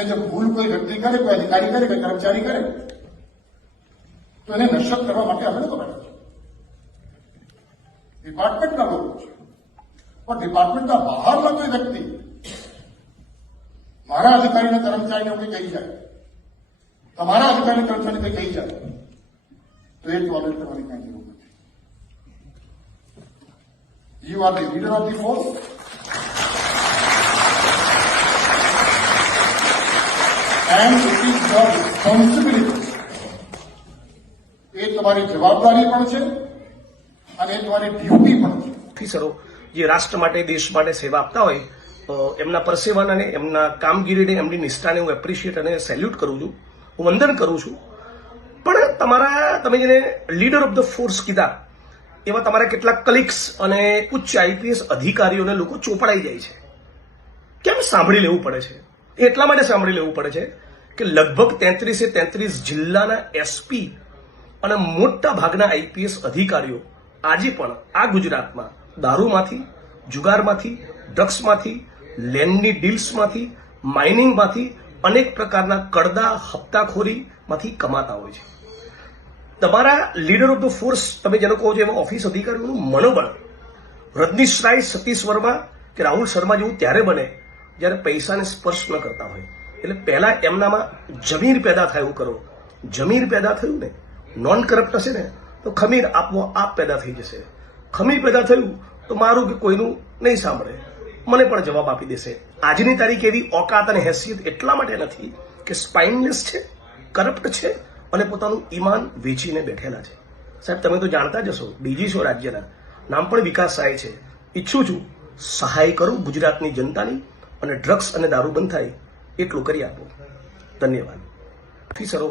અને જો ભૂલ કોઈ વ્યક્તિ કરે, કોઈ અધિકારી કરે, કોઈ કર્મચારી કરે તો એને નશ્વર કરવા માટે અમે લોકો બેઠા છીએ. ડિપાર્ટમેન્ટના લોકો છે, પણ ડિપાર્ટમેન્ટના બહારના કોઈ વ્યક્તિ મારા અધિકારીને કર્મચારીને કોઈ કહી જાય, તમારા અધિકારી કર્મચારીને કોઈ કહી જાય તો એ ટોલરેટ કરવાની કઈ જરૂર નથી. You are the leader of the force. And it is your responsibility. એ તમારી જવાબદારી પણ છે અને એ તમારી ડ્યુટી પણ છે. ઓફિસરો જે રાષ્ટ્ર માટે, દેશ માટે સેવા આપતા હોય એમના પરસેવાને અને એમના કામગીરીને, એમની નિષ્ઠાને હું એપ્રિશિએટ અને સેલ્યુટ કરું છું, હું વંદન કરું છું. પણ તમે જેને લીડર ઓફ ધ ફોર્સ કીધા એવા તમારા કેટલાક કલીગ્સ અને ઉચ્ચ આઈપીએસ અધિકારીઓને લોકો ચોપડાઈ જાય છે. કેમ સાંભળી લેવું પડે છે? એટલા માટે સાંભળી લેવું પડે છે કે લગભગ 33 જિલ્લાના એસપી અને મોટા ભાગના આઈપીએસ અધિકારીઓ આજે પણ આ ગુજરાતમાં દારૂમાંથી, જુગારમાંથી, ડ્રગ્સમાંથી, લેન્ડની ડીલ્સમાંથી, માઇનિંગમાંથી, અનેક પ્રકારના કડદા હપ્તાખોરીમાંથી કમાતા હોય છે. તમારા લીડર ઓફ ધ ફોર્સ તમે જેનો કહો છો એવા ઓફિસ અધિકારીઓનું મનોબળ રજનીશ રાય, સતીશ વર્મા કે રાહુલ શર્મા જેવું ત્યારે બને જ્યારે પૈસાને સ્પર્શ ન કરતા હોય. એટલે પહેલા એમનામાં જમીર પેદા થાય એવું કરો. જમીર પેદા થયું ને, નોન કરપ્ટ હશે ને તો ખમીર આપોઆપ પેદા થઈ જશે. ખમીર પેદા થયું તો મારું કે કોઈનું નહીં સાંભળે, મને પણ જવાબ આપી દેશે. આજની તારીખ એવી ઓકાત અને હેસિયત એટલા માટે નથી કે સ્પાઇનલેસ છે, કરપ્ટ છે અને પોતાનું ઈમાન વેચીને બેઠેલા છે. સાહેબ, તમે તો જાણતા જ હશો, ડીજી છો રાજ્યના, નામ પણ વિકાસ સહાય છે. ઈચ્છું છું સહાય કરું ગુજરાતની જનતાની અને ડ્રગ્સ અને દારૂ બંધ થાય એટલું કરી આપો. ધન્યવાદ. ઓફિસરો